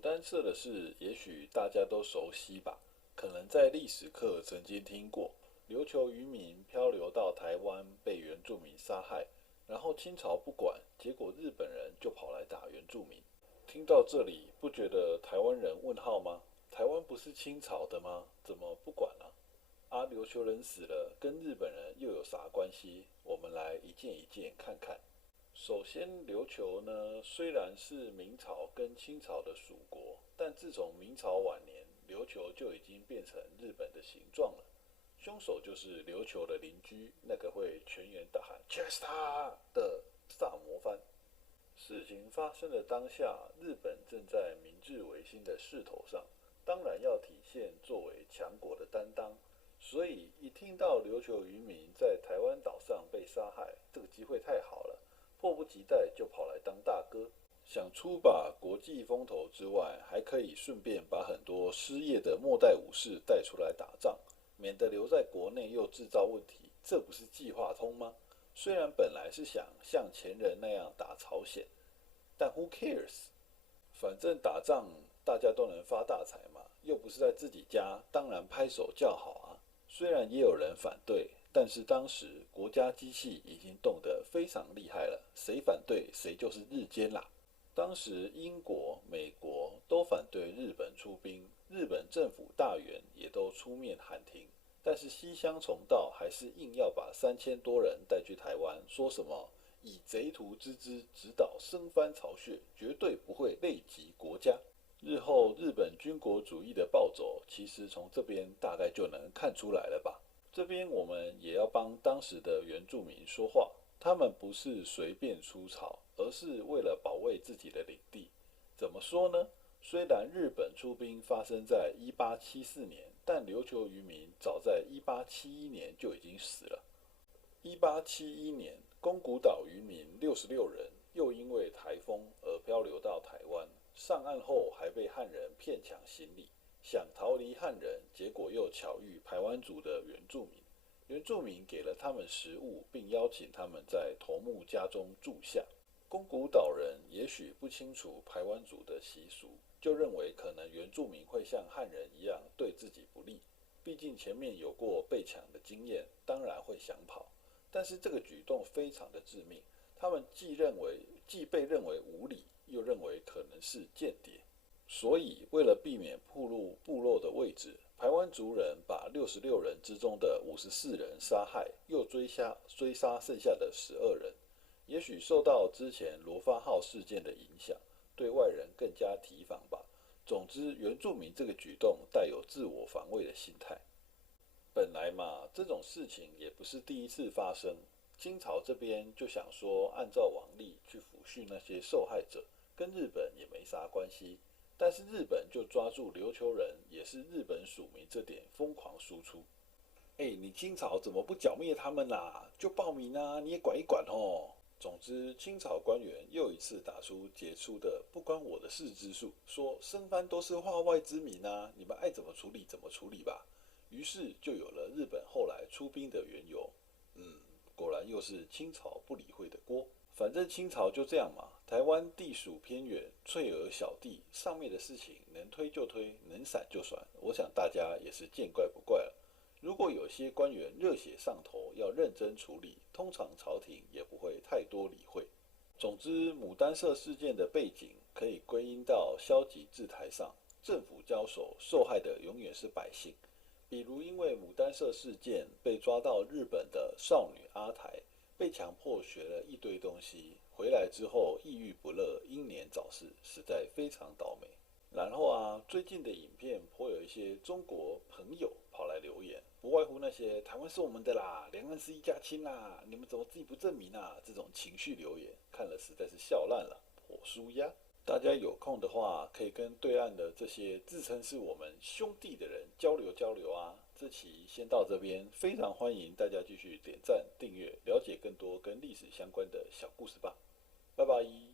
牡丹社的事，也许大家都熟悉吧？可能在历史课曾经听过，琉球渔民漂流到台湾，被原住民杀害，然后清朝不管，结果日本人就跑来打原住民。听到这里，不觉得台湾人问号吗？台湾不是清朝的吗？怎么不管了？琉球人死了，跟日本人又有啥关系？我们来一件一件看看。首先，琉球呢，虽然是明朝跟清朝的属国，但自从明朝晚年，琉球就已经变成日本的形状了。凶手就是琉球的邻居，那个会全员大喊 "Chesta" 的萨摩藩。事情发生的当下，日本正在明治维新的势头上，当然要体现作为强国的担当。所以一听到琉球渔民在台湾岛上被杀害，这个机会太好了，迫不及待就跑来当大哥。想出把国际风头之外，还可以顺便把很多失业的末代武士带出来打仗，免得留在国内又制造问题。这不是计划通吗？虽然本来是想像前人那样打朝鲜，但 who cares？反正打仗大家都能发大财嘛，又不是在自己家，当然拍手叫好啊。虽然也有人反对，但是当时国家机器已经动得非常厉害了，谁反对谁就是日奸啦。当时英国、美国都反对日本出兵，日本政府大员也都出面喊停，但是西乡重道还是硬要把3000多人带去台湾，说什么以贼徒之姿指导生番巢穴，绝对不会累及国家。日后日本军国主义的暴走，其实从这边大概就能看出来了吧。这边我们也要帮当时的原住民说话，他们不是随便出草，而是为了保卫自己的领地。怎么说呢？虽然日本出兵发生在1874年，但琉球渔民早在1871年就已经死了。1871年，宫古岛渔民66人，又因为台风而漂流到台湾。上岸后还被汉人骗抢行李，想逃离汉人，结果又巧遇排湾族的原住民。原住民给了他们食物，并邀请他们在头目家中住下。宫古岛人也许不清楚排湾族的习俗，就认为可能原住民会像汉人一样对自己不利，毕竟前面有过被抢的经验，当然会想跑。但是这个举动非常的致命，他们既被认为无礼，又认为可能是间谍，所以为了避免暴露部落的位置，排湾族人把66人之中的54人杀害，又追杀剩下的12人。也许受到之前罗发号事件的影响，对外人更加提防吧。总之，原住民这个举动带有自我防卫的心态。本来嘛，这种事情也不是第一次发生。清朝这边就想说，按照往例去抚恤那些受害者，跟日本也没啥关系。但是日本就抓住琉球人也是日本属民这点疯狂输出。你清朝怎么不剿灭他们啦？就暴民啊，你也管一管哦。总之，清朝官员又一次打出杰出的"不关我的事"之术，说生番都是化外之民啊，你们爱怎么处理怎么处理吧。于是就有了日本后来出兵的缘由。果然又是清朝不理会的锅。反正清朝就这样嘛，台湾地属偏远，翠娥小地，上面的事情能推就推，能闪就闪，我想大家也是见怪不怪了。如果有些官员热血上头，要认真处理，通常朝廷也不会太多理会。总之，牡丹社事件的背景可以归因到消极制台上，政府交手，受害的永远是百姓。比如因为牡丹社事件被抓到日本的少女阿台，被强迫学了一堆东西，回来之后抑郁不乐，英年早逝，实在非常倒霉。然后最近的影片颇有一些中国朋友跑来留言，不外乎那些台湾是我们的啦，两岸是一家亲啦，你们怎么自己不证明啊？这种情绪留言看了实在是笑烂了，火舒压。大家有空的话，可以跟对岸的这些自称是我们兄弟的人交流交流啊。这期先到这边，非常欢迎大家继续点赞、订阅，了解更多跟历史相关的小故事吧。拜拜。